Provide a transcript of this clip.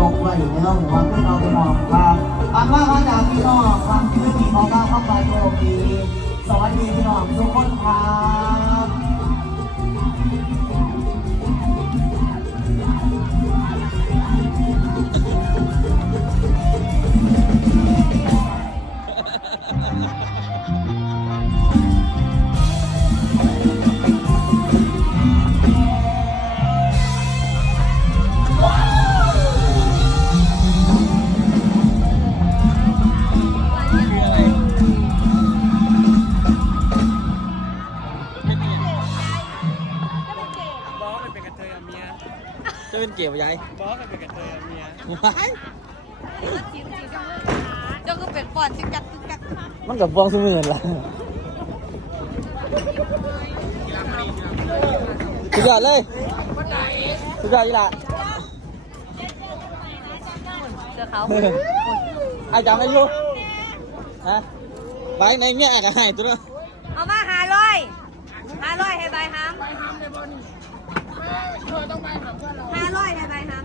ลงไว้ในห้อหัวเพื่อเราไปมองครับอันว่าพระจากพี่น้องความคิดดีของเราเข้ามาโชคดีสวัสดีพี่น้องทุกคนครับบ กระเทยกับเมียจะเป็นเกี่ยวยัยบอสมันเป็นกระเทยกับเมียว้ายเจ้าก็เป็นปอดจึกจักจึกจักมันกับฟองสมือนล่ะสุดยอดเลยสุดยอดอีหละเจอเขาอาจารย์ไม่รู้ฮะไปในเมียก็ให้ตัวเนาะเอามาหาร้อยหาร้อยให้ใบหาม หาร้อยให้ใบหาม